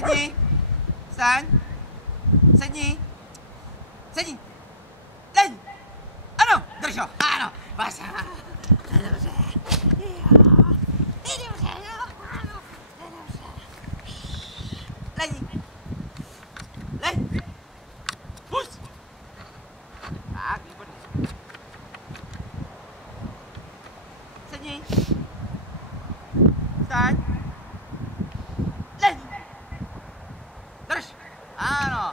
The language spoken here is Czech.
Sedni! Staň! Sedni! Sedni! Leň! Ano! Drž ho! Ano! Baša! Dobře! Jo! Dobře, jo! Ano! Dobře! Leň! Leň! Pust! Tak, výborně. Sedni! Staň! Leň! Drž! Ano!